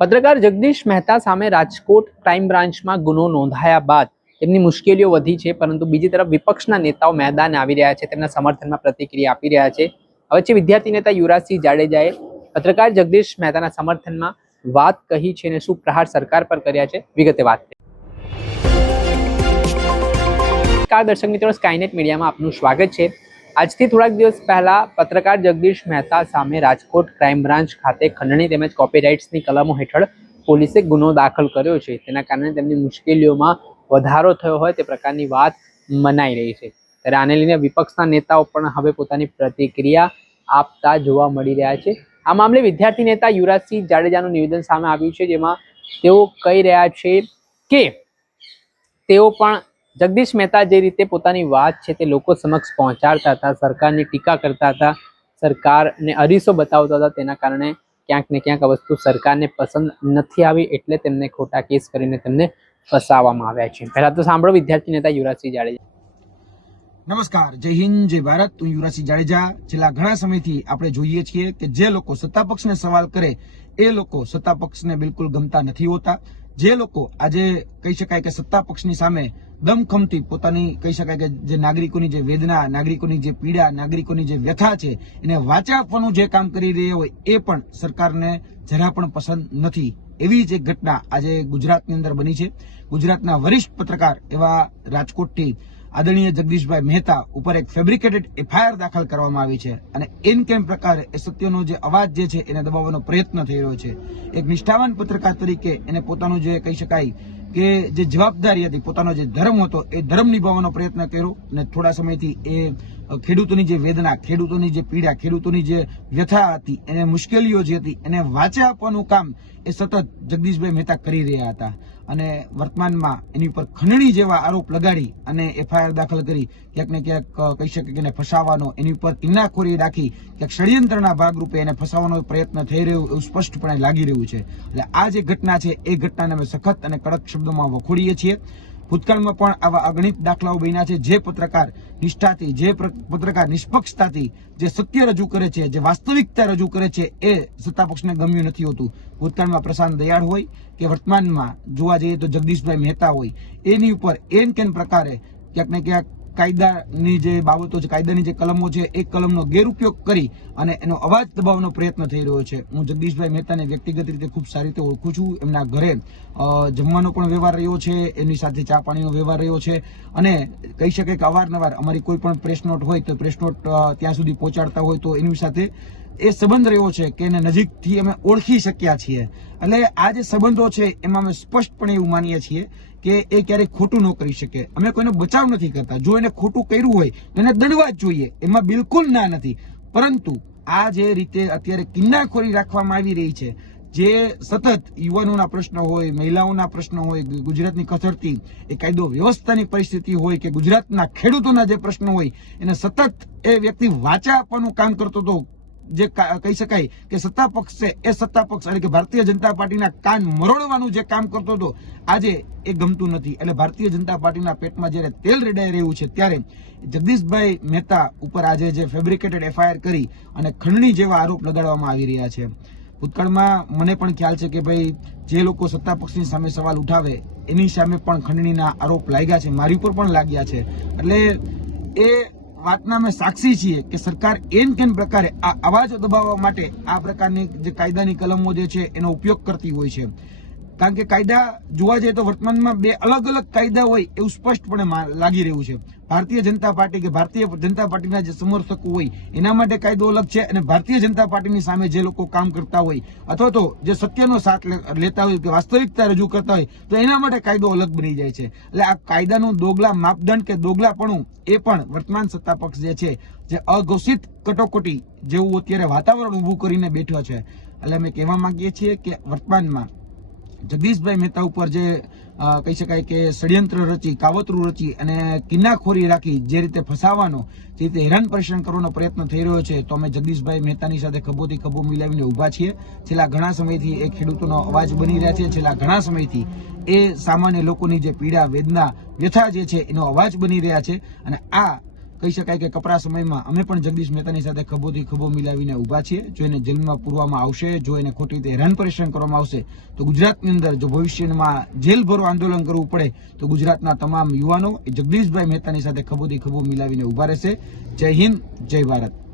પત્રકાર જગદીશ મહેતા સામે રાજકોટ ક્રાઇમ બ્રાન્ચમાં ગુનો નોંધાયા બાદ તેમની મુશ્કેલીઓ વધી છે, પરંતુ બીજી તરફ વિપક્ષના નેતાઓ મેદાને આવી રહ્યા છે, તેમના સમર્થનમાં પ્રતિક્રિયા આપી રહ્યા છે। હવે છે વિદ્યાર્થી નેતા યુવરાજસિંહ જાડેજાએ પત્રકાર જગદીશ મહેતાના સમર્થનમાં વાત કહી છે અને શું પ્રહાર સરકાર પર કર્યા છે, વિગતે વાત કરી। નમસ્કાર દર્શક મિત્રો, સ્કાયનેટ મીડિયામાં આપનું સ્વાગત છે। આજથી થોડાક દિવસ પહેલા પત્રકાર જગદીશ મહેતા સામે રાજકોટ ક્રાઇમ બ્રાન્ચ ખાતે ખંડણી તેમજ કોપીરાઇટ્સની કલમો હેઠળ પોલીસે ગુનો દાખલ કર્યો છે। તેના કારણે તેમની મુશ્કેલીઓમાં વધારો થયો હોય તે પ્રકારની વાત મનાઈ રહી છે। ત્યારે આને લઈને વિપક્ષના નેતાઓ પણ હવે પોતાની પ્રતિક્રિયા આપતા જોવા મળી રહ્યા છે। આ મામલે વિદ્યાર્થી નેતા યુવરાજસિંહ જાડેજાનું નિવેદન સામે આવ્યું છે, જેમાં તેઓ કહી રહ્યા છે કે તેઓ પણ જગદીશ મહેતા જે રીતે પોતાની વાત છે તે લોકો સમક્ષ પહોંચાડતા હતા, સરકારની ટીકા કરતા હતા, સરકારને અરીસો બતાવતા હતા, તેના કારણે ક્યાંક ને ક્યાંક આ વસ્તુ સરકારને પસંદ નથી આવી, એટલે તેમને ખોટા કેસ કરીને તેમને ફસાવવામાં આવ્યા છે। પહેલા તો સાંભળો વિદ્યાર્થી નેતા યુવરાજસિંહ જાડેજા। નમસ્કાર, જય હિન્દ, જય ભારત। હું યુવરાજસિંહ જાડેજા। છેલ્લા ઘણા સમયથી આપણે જોઈએ છીએ કે જે લોકો સત્તા પક્ષને સવાલ કરે એ લોકો સત્તા પક્ષને બિલકુલ ગમતા નથી હોતા। જે લોકો આજે કહી શકાય કે સત્તા પક્ષની સામે દમખમથી પોતાની કહી શકાય કે જે નાગરિકોની જે વેદના, નાગરિકોની જે પીડા, નાગરિકોની જે વ્યથા છે એને વાચા આપવાનું જે કામ કરી રહ્યા હોય એ પણ સરકારને જરા પણ પસંદ નથી। એવી જ એક ઘટના આજે ગુજરાતની અંદર બની છે। ગુજરાતના વરિષ્ઠ પત્રકાર એવા રાજકોટથી આદરણીય જગદીશભાઈ મહેતા ઉપર એક ફેબ્રિકેટેડ એફઆઈઆર દાખલ કરવામાં આવી છે અને એન કેમ પ્રકારે એ સત્યનો જે અવાજ જે છે એને દબાવવાનો પ્રયત્ન થઈ રહ્યો છે। એક નિષ્ઠાવાન પત્રકાર તરીકે એને પોતાનું જે કહી શકાય કે જે જવાબદારી હતી, પોતાનો જે ધર્મ હતો એ ધર્મ નિભાવવાનો પ્રયત્ન કર્યો અને થોડા સમયથી એ ખેડૂતોની જે વેદના, ખેડૂતોની જે પીડા, ખેડૂતોની જે વ્યથા હતી, એને મુશ્કેલીઓ જે હતી એને વાચા આપવાનું કામ એ સતત જગદીશભાઈ મહેતા કરી રહ્યા હતા અને વર્તમાનમાં એની પર ખંડણી જેવા આરોપ લગાડી અને એફઆઈઆર દાખલ કરી ક્યાંક ને ક્યાંક કહી શકે કે એને ફસાવાનો, એની ઉપર કિન્નાખોરી રાખી ક્યાંક ષડયંત્રના ભાગરૂપે એને ફસાવવાનો પ્રયત્ન થઈ રહ્યો એવું સ્પષ્ટપણે લાગી રહ્યું છે। એટલે આ જે ઘટના છે એ ઘટનાને અમે સખત અને કડક શબ્દોમાં વખોડીએ છીએ। ભૂતકાળમાં પણ આવા અગણિત દાખલાઓ બન્યા છે। જે પત્રકાર નિષ્ઠાથી, જે પત્રકાર નિષ્પક્ષતાથી જે સત્ય રજૂ કરે છે, જે વાસ્તવિકતા રજૂ કરે છે એ સત્તા પક્ષને ગમ્યું નથી હોતું। ભૂતકાળમાં પ્રશાંત દયાળ હોય કે વર્તમાનમાં જોવા જઈએ તો જગદીશભાઈ મહેતા હોય, એની ઉપર એન કેન પ્રકારે ક્યાંક ને ક્યાંક કાયદાની જે બાબતો છે, કાયદાની જે કલમો છે એ કલમનો ગેરઉપયોગ કરી અને એનો અવાજ દબાવવાનો પ્રયત્ન થઈ રહ્યો છે। હું જગદીશભાઈ મહેતાને વ્યક્તિગત રીતે ખૂબ સારી રીતે ઓળખું છું। એમના ઘરે જમવાનો પણ વ્યવહાર રહ્યો છે, એમની સાથે ચા પાણીનો વ્યવહાર રહ્યો છે અને કહી શકાય કે અવારનવાર અમારી કોઈ પણ પ્રેસ નોટ હોય તો પ્રેસ નોટ ત્યાં સુધી પહોંચાડતા હોય તો એની સાથે એ સંબંધ રહ્યો છે કે એને નજીકથી અમે ઓળખી શક્યા છીએ। એટલે આ જે સંબંધો છે એમાં અમે સ્પષ્ટપણે એવું માનીએ છીએ કે એ ક્યારેય ખોટું ન કરી શકે। અમે કોઈનો બચાવ નથી કરતા, જો એને ખોટું કર્યું હોય તો એને દંડવા જ જોઈએ, એમાં બિલકુલ ના નથી। પરંતુ આ જે રીતે અત્યારે કિન્નાખોરી રાખવામાં આવી રહી છે, જે સતત યુવાનોના પ્રશ્ન હોય, મહિલાઓના પ્રશ્ન હોય, ગુજરાતની કથળતી એ કાયદો વ્યવસ્થાની પરિસ્થિતિ હોય કે ગુજરાતના ખેડૂતોના જે પ્રશ્નો હોય એને સતત એ વ્યક્તિ વાચા આપવાનું કામ કરતો હતો। જે કહી શકાય કે સત્તા પક્ષ છે એ સત્તા પક્ષ એટલે કે ભારતીય જનતા પાર્ટીના કાન મરોડવાનું જે કામ કરતો હતો, આજે એ ગમતું નથી। એટલે ભારતીય જનતા પાર્ટીના પેટમાં જ્યારે તેલ રેડાઈ રહ્યું છે ત્યારે જગદીશભાઈ મહેતા ઉપર આજે જે ફેબ્રિકેટેડ એફઆઈઆર કરી અને ખંડણી જેવા આરોપ લગાડવામાં આવી રહ્યા છે। ભૂતકાળમાં મને પણ ખ્યાલ છે કે ભાઈ જે લોકો સત્તા પક્ષની સામે સવાલ ઉઠાવે એની સામે પણ ખંડણીના આરોપ લાગ્યા છે, મારી ઉપર પણ લાગ્યા છે। એટલે એ વાતના અમે સાક્ષી છીએ કે સરકાર એન કેન પ્રકારે આ અવાજ દબાવવા માટે આ પ્રકારની જે કાયદાની કલમો જે છે એનો ઉપયોગ કરતી હોય છે। કારણ કે કાયદા જોવા જઈએ તો વર્તમાનમાં બે અલગ અલગ કાયદા હોય એવું સ્પષ્ટપણે લાગી રહ્યું છે। ભારતીય જનતા પાર્ટી કે ભારતીય જનતા પાર્ટીના જે સમર્થકો હોય એના માટે કાયદો અલગ છે અને ભારતીય જનતા પાર્ટીની સામે જે લોકો કામ કરતા હોય અથવા તો જે સત્યનો સાથ લેતા હોય કે વાસ્તવિકતા રજૂ કરતા હોય તો એના માટે કાયદો અલગ બની જાય છે। એટલે આ કાયદાનું દોગલા માપદંડ કે દોગલાપણું એ પણ વર્તમાન સત્તા પક્ષ જે છે જે અઘોષિત કટોકટી જેવું અત્યારે વાતાવરણ ઊભું કરીને બેઠો છે। એટલે અમે કહેવા માંગીએ છીએ કે વર્તમાનમાં જગદીશભાઈ મહેતા ઉપર જે કહી શકાય કે ષડયંત્ર રચી, કાવતરું રચી અને કિન્નાખોરી રાખી જે રીતે ફસાવાનો, જે રીતે હેરાન પરેશાન કરવાનો પ્રયત્ન થઈ રહ્યો છે, તો અમે જગદીશભાઈ મહેતાની સાથે ખભોથી ખભો મિલાવીને ઊભા છીએ। છેલ્લા ઘણા સમયથી એ ખેડૂતોનો અવાજ બની રહ્યા છે, છેલ્લા ઘણા સમયથી એ સામાન્ય લોકોની જે પીડા, વેદના, વ્યથા જે છે એનો અવાજ બની રહ્યા છે અને આ કહી શકાય કે કપરા સમયમાં અમે પણ જગદીશ મહેતાની સાથે ખભોથી ખભો મિલાવીને ઉભા છીએ. જો એને જેલમાં પૂરવામાં આવશે, જો એને ખોટી રીતે હેરાન પરેશાન કરવામાં આવશે, તો ગુજરાતની અંદર જો ભવિષ્યમાં જેલભરો આંદોલન કરવું પડે તો ગુજરાતના તમામ યુવાનો એ જગદીશભાઈ મહેતાની સાથે ખભોથી ખભો મિલાવીને ઉભા રહેશે. જય હિન્દ, જય ભારત.